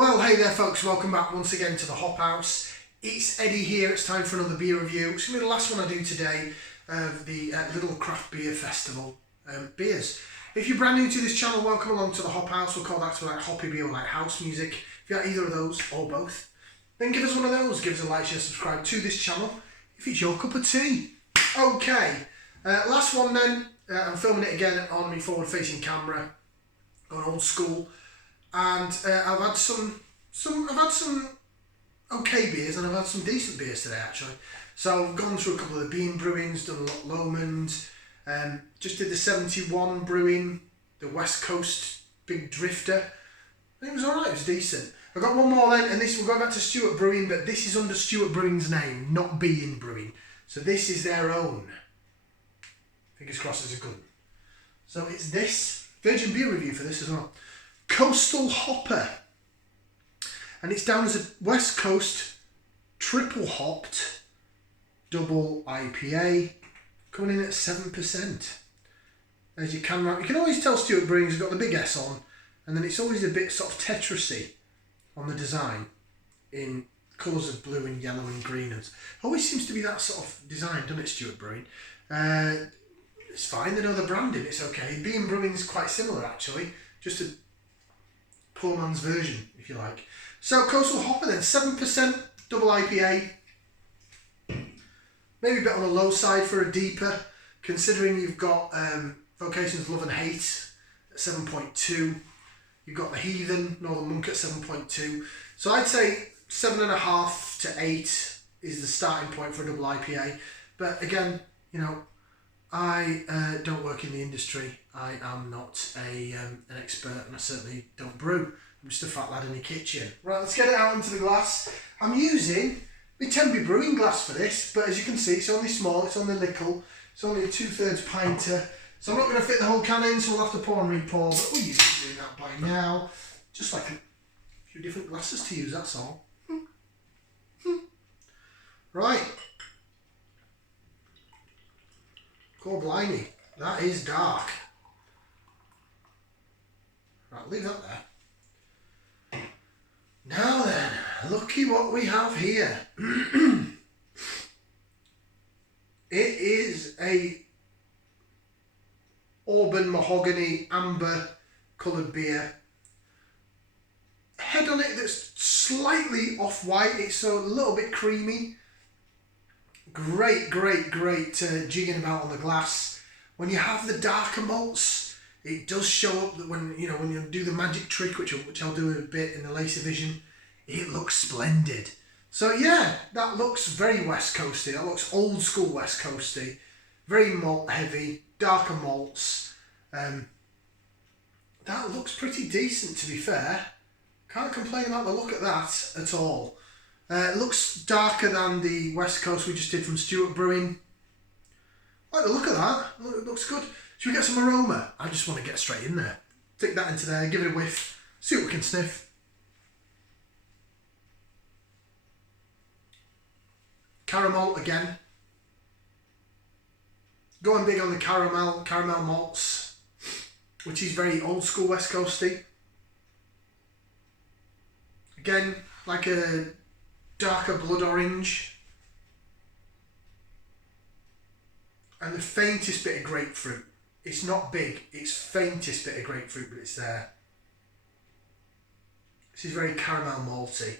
Well, hey there folks, welcome back once again to the Hop House. It's Eddie here, it's time for another beer review. It's going to be the last one I do today of the Lidl Craft Beer Festival beers. If you're brand new to this channel, welcome along to the Hop House. We'll call that to like hoppy beer or like house music. If you like either of those or both, then give us one of those. Give us a like, share, subscribe to this channel if it's your cup of tea. Okay, last one then. I'm filming it again on my forward-facing camera, on old school. And I've had some okay beers, and I've had some decent beers today actually. So I've gone through a couple of the Bean Brewings, done a lot of Lomond, just did the 71 Brewing, the West Coast Big Drifter. And it was alright, it was decent. I've got one more then, and this, we're going back to Stewart Brewing, but this is under Stewart Brewing's name, not Bean Brewing. So this is their own. Fingers crossed it's a good one. So it's this, Virgin Beer review for this as well. Coastal Hopper, and it's down as a West Coast triple hopped double IPA, coming in at 7%. As you can always tell Stewart Brewing's got the big S on, and then it's always a bit sort of Tetrisy on the design in colours of blue and yellow and green. It always seems to be that sort of design, doesn't it, Stewart Brewing? It's fine, they know the branding, it's okay. Bean Brewing's quite similar actually, just a poor man's version, if you like. So Coastal Hopper then, 7% double IPA. Maybe a bit on the low side for a deeper, considering you've got Vocations Love and Hate at 7.2. You've got the Heathen, Northern Monk at 7.2. So I'd say 7.5 to 8 is the starting point for a double IPA. But again, you know, I don't work in the industry. I am not an expert, and I certainly don't brew. I'm just a fat lad in the kitchen. Right, let's get it out into the glass. I'm using my Tempe Brewing glass for this, but as you can see, it's only small, it's only little. It's only a 2/3 pinter. So I'm not going to fit the whole can in, so we'll have to pour and re-pour, but we're used to doing that by now. Just like a few different glasses to use, that's all. Right. God blimey, that is dark. Right, leave that there. Now then, looky what we have here. It is a Auburn Mahogany Amber coloured beer. Head on it that's slightly off-white, it's a little bit creamy. Great jigging about on the glass. When you have the darker malts, it does show up that when you do the magic trick, which I'll do a bit in the later vision, it looks splendid. So yeah, that looks very West Coasty. That looks old school West Coasty. Very malt heavy, darker malts. That looks pretty decent, to be fair. Can't complain about the look at that at all. It looks darker than the West Coast we just did from Stewart Brewing. I like the look of that. It looks good. Should we get some aroma? I just want to get straight in there. Stick that into there, give it a whiff, see what we can sniff. Caramel again. Going big on the caramel malts, which is very old school West Coasty. Again, like a darker blood orange. And the faintest bit of grapefruit. It's not big, it's faintest bit of grapefruit, but it's there. This is very caramel malty.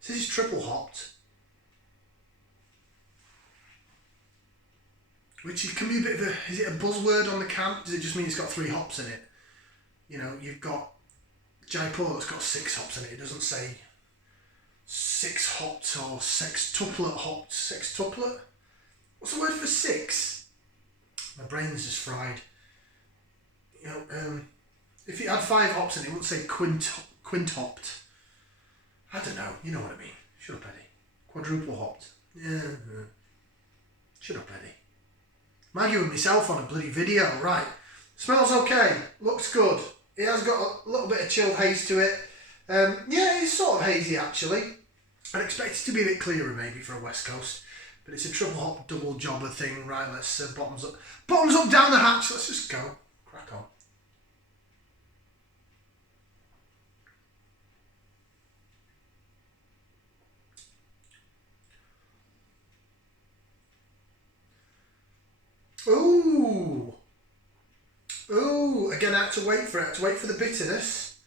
This is triple hopped, which can be a bit of a, is it a buzzword on the can? Does it just mean it's got 3 hops in it? You know, you've got Jaipur that's got 6 hops in it. It doesn't say 6 hopped or sextuplet hopped. Sextuplet? What's the word for 6? My brain's just fried. You know, if it had 5 hops in it, it wouldn't say quint hopped. I don't know, you know what I mean. Shut up, Eddie. Quadruple hopped. Yeah. Shut up, Eddie. I'm arguing myself on a bloody video. Right. Smells okay. Looks good. It has got a little bit of chilled haze to it. Yeah, it's sort of hazy actually. I'd expect it to be a bit clearer maybe for a West Coast. But it's a triple hop double jobber thing. Right, let's bottoms up. Bottoms up down the hatch. Let's just go. Crack on. had to wait for it. I had to wait for the bitterness.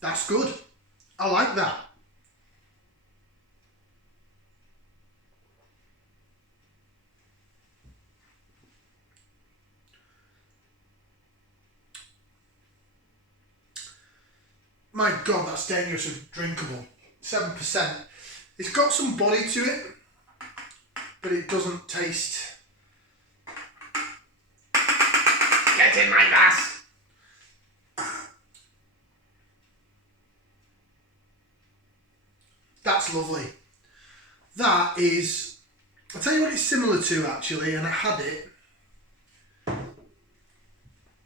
That's good. I like that. My God, that's dangerously drinkable. 7%. It's got some body to it, but it doesn't taste. Get in my glass. That's lovely. That is, I'll tell you what it's similar to actually, and I had it.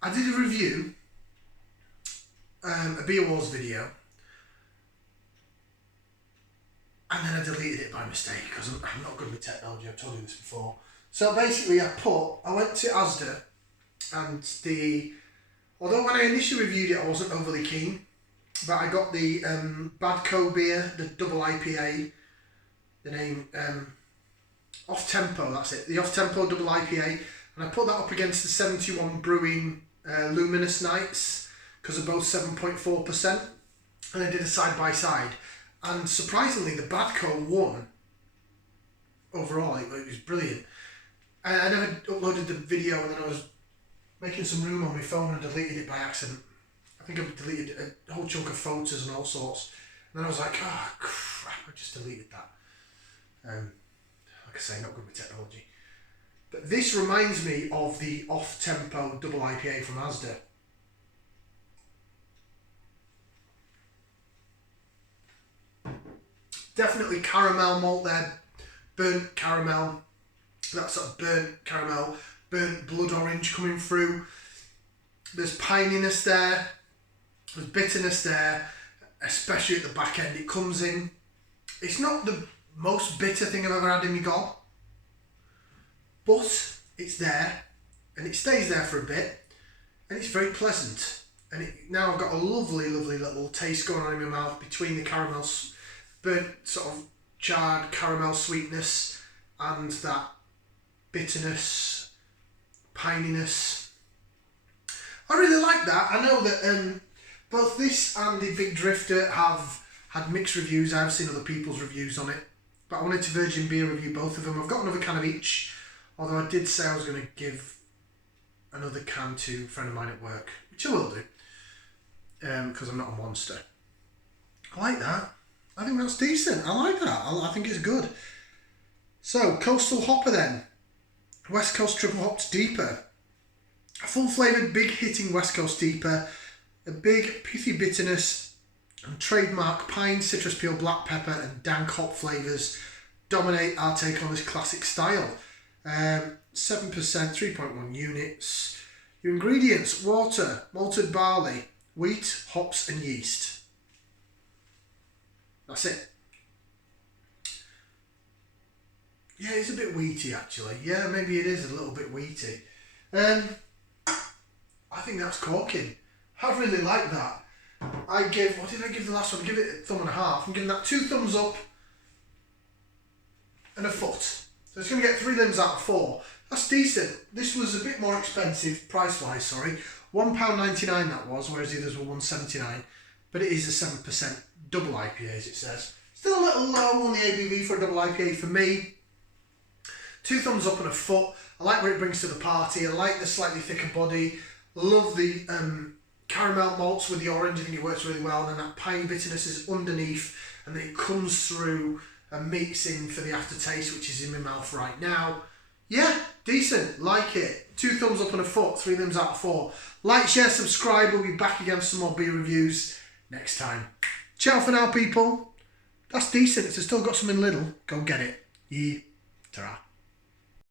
I did a review, a Beer Wars video, and then I deleted it by mistake because I'm not good with technology. I've told you this before. So basically, I went to Asda, and although when I initially reviewed it, I wasn't overly keen, but I got the Badco beer, the double IPA, the name Off Tempo. That's it, the Off Tempo double IPA, and I put that up against the 71 Brewing Luminous Nights because they're both 7.4%, and I did a side by side. And surprisingly, the Badco won overall. It was brilliant. I never uploaded the video, and then I was making some room on my phone and deleted it by accident. I think I deleted a whole chunk of photos and all sorts. And then I was like, oh crap, I just deleted that. Like I say, not good with technology. But this reminds me of the Off Tempo double IPA from Asda. Definitely caramel malt there, burnt caramel, that sort of burnt caramel, burnt blood orange coming through. There's pininess there, there's bitterness there, especially at the back end. It comes in, it's not the most bitter thing I've ever had in my gob, but it's there, and it stays there for a bit, and it's very pleasant. And now I've got a lovely, lovely little taste going on in my mouth between the caramels, burnt sort of charred caramel sweetness and that bitterness, pininess. I really like that. I know that both this and the Big Drifter have had mixed reviews. I've seen other people's reviews on it, but I wanted to Virgin Beer review both of them. I've got another can of each, although I did say I was going to give another can to a friend of mine at work, which I will do, because I'm not a monster. I like that. I think that's decent. I like that. I think it's good. So, Coastal Hopper then. West Coast Triple Hopped Deeper. A full flavoured, big hitting West Coast Deeper. A big pithy bitterness and trademark pine, citrus peel, black pepper and dank hop flavours dominate our take on this classic style. 7%, 3.1 units. Your ingredients: water, malted barley, wheat, hops and yeast. That's it. Yeah, it's a bit wheaty actually. Yeah, maybe it is a little bit wheaty. I think that's corking. I really like that. What did I give the last one? Give it a thumb and a half. I'm giving that 2 thumbs up and a foot. So it's going to get 3 limbs out of 4. That's decent. This was a bit more expensive, price-wise, sorry. £1.99 that was, whereas the others were £1.79. But it is a 7% double IPA, as it says. Still a little low on the ABV for a double IPA for me. 2 thumbs up and a foot. I like what it brings to the party. I like the slightly thicker body. Love the caramel malts with the orange. I think it works really well. And then that piney bitterness is underneath, and then it comes through and meets in for the aftertaste, which is in my mouth right now. Yeah, decent. Like it. 2 thumbs up and a foot. 3 limbs out of 4. Like, share, subscribe. We'll be back again for some more beer reviews next time. Ciao for now, people. That's decent. If it's still got some in Lidl, go get it. Ta-ra.